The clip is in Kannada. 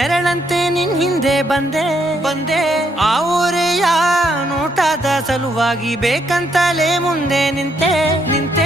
ನೆರಳಂತೆ ನಿನ್ ಹಿಂದೆ ಬಂದೆ ಆ ಊರೆಯ ನೋಟದ ಸಲುವಾಗಿ ಬೇಕಂತಲೇ ಮುಂದೆ ನಿಂತೆ